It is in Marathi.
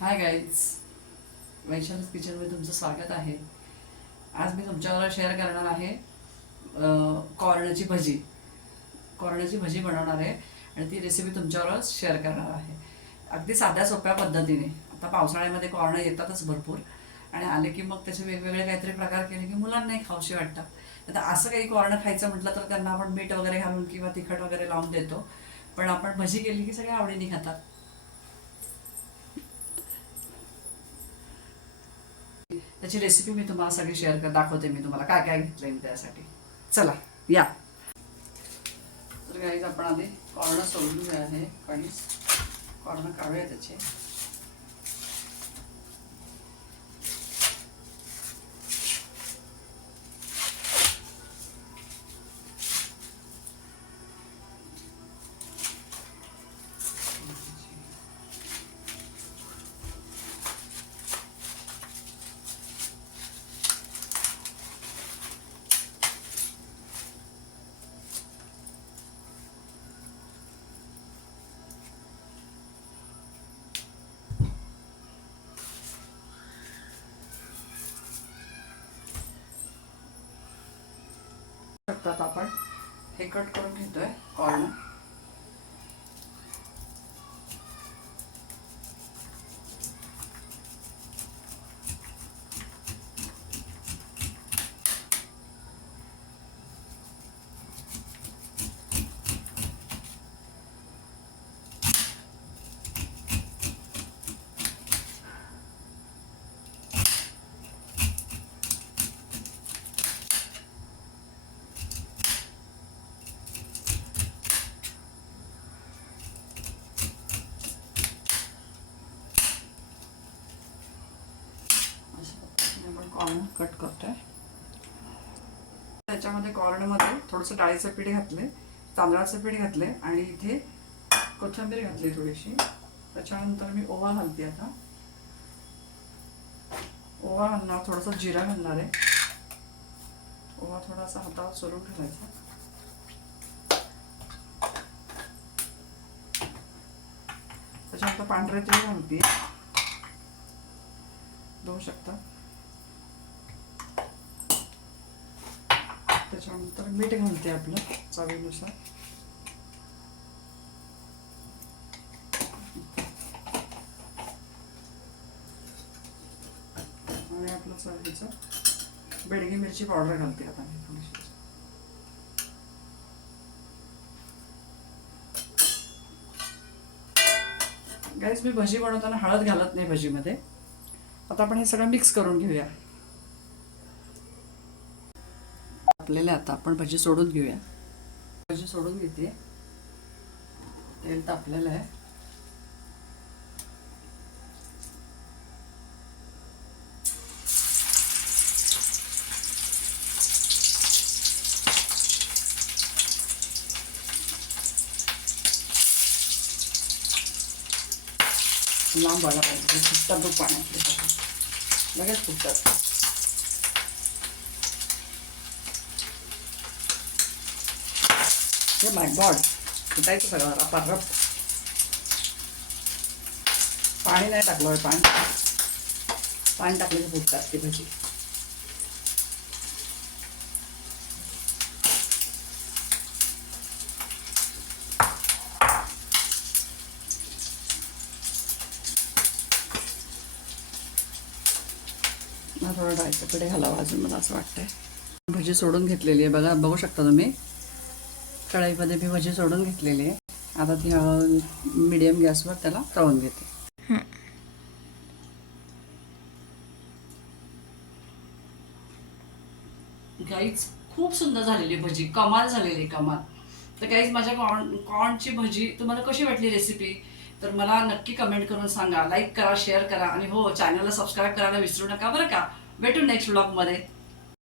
हाय गाईज, वैशालीज किचनमध्ये तुमचं स्वागत आहे. आज मी तुमच्याबरोबर शेअर करणार आहे कॉर्नची भजी. कॉर्नची भजी बनवणार आहे आणि ती रेसिपी तुमच्याबरोबर शेअर करणार आहे अगदी साध्या सोप्या पद्धतीने. आता पावसाळ्यामध्ये कॉर्न येतातच भरपूर आणि आले की मग त्याचे वेगवेगळे काहीतरी प्रकार केले की मुलांनाही खाऊशी वाटतात. आता असं काही कॉर्न खायचं म्हटलं तर त्यांना आपण मीठ वगैरे घालून किंवा तिखट वगैरे लावून देतो, पण आपण भजी केली की सगळे आवडीने खातात. त्याची रेसिपी मी तुम्हाला सगळी शेअर दाखवते. मी तुम्हाला काय काय घेतलंय मी त्यासाठी. चला या. तर गाईज, आपण आधी कॉर्न सोडून घ्या आहे. कणीस कॉर्न काढूया त्याचे. शकतात आपण हे कट करून घेतोय कॉर्न. आपण कॉर्न कट करतोय. त्याच्यामध्ये कॉर्नमध्ये थोडंसं डाळीचं पीठ घातले, तांदळाचं पीठ घातले आणि इथे कोथिंबीर घातली थोडीशी. त्याच्यानंतर मी ओवा घालते. आता ओवा घालणार, थोडंसं जिरा घालणार आहे. ओवा थोडासा हातावर चोरून घालायचा. त्याच्यानंतर पांढरे तीळ घालते, दोन शकता. त्याच्यानंतर मीठ घालते आपलं चवीनुसार. आणि आपलं चवीचं बेडगी मिरची पावडर घालते आता मी थोडीशी. गाईस, मी भजी बनवताना हळद घालत नाही भजीमध्ये. आता आपण हे सगळं मिक्स करून घेऊया. आपल्याला आता आपण भजी सोडून घेऊया. भजी सोडून घेते. तेल तापलेलं आहे. लांब व्हायला पाहिजे. फुटतात बघ पाण्यात, लगेच फुटतात. हे माय गॉड, फुटायचं सगळं अपारप. पाणी नाही टाकलं आहे. पाणी टाकलं की फुटतात ती भजी. थोडं डाळीचं पीठ घालावं अजून, मला असं वाटतंय. भजी सोडून घेतलेली आहे बघा, बघू शकता तुम्ही. कढईमध्ये मी भजी सोडून घेतलेली आहे. आता ती मीडियम गॅसवर त्याला तळून घेते. गाईज, खूप सुंदर झालेली भजी, कमाल झालेली, कमाल. तर गाईज, माझ्या कॉर्नची भजी तुम्हाला कशी वाटली रेसिपी तर मला नक्की कमेंट करून सांगा. लाईक करा, शेअर करा आणि हो, चॅनलला सबस्क्राईब करायला विसरू नका बरं का. भेटू नेक्स्ट व्लॉगमध्ये.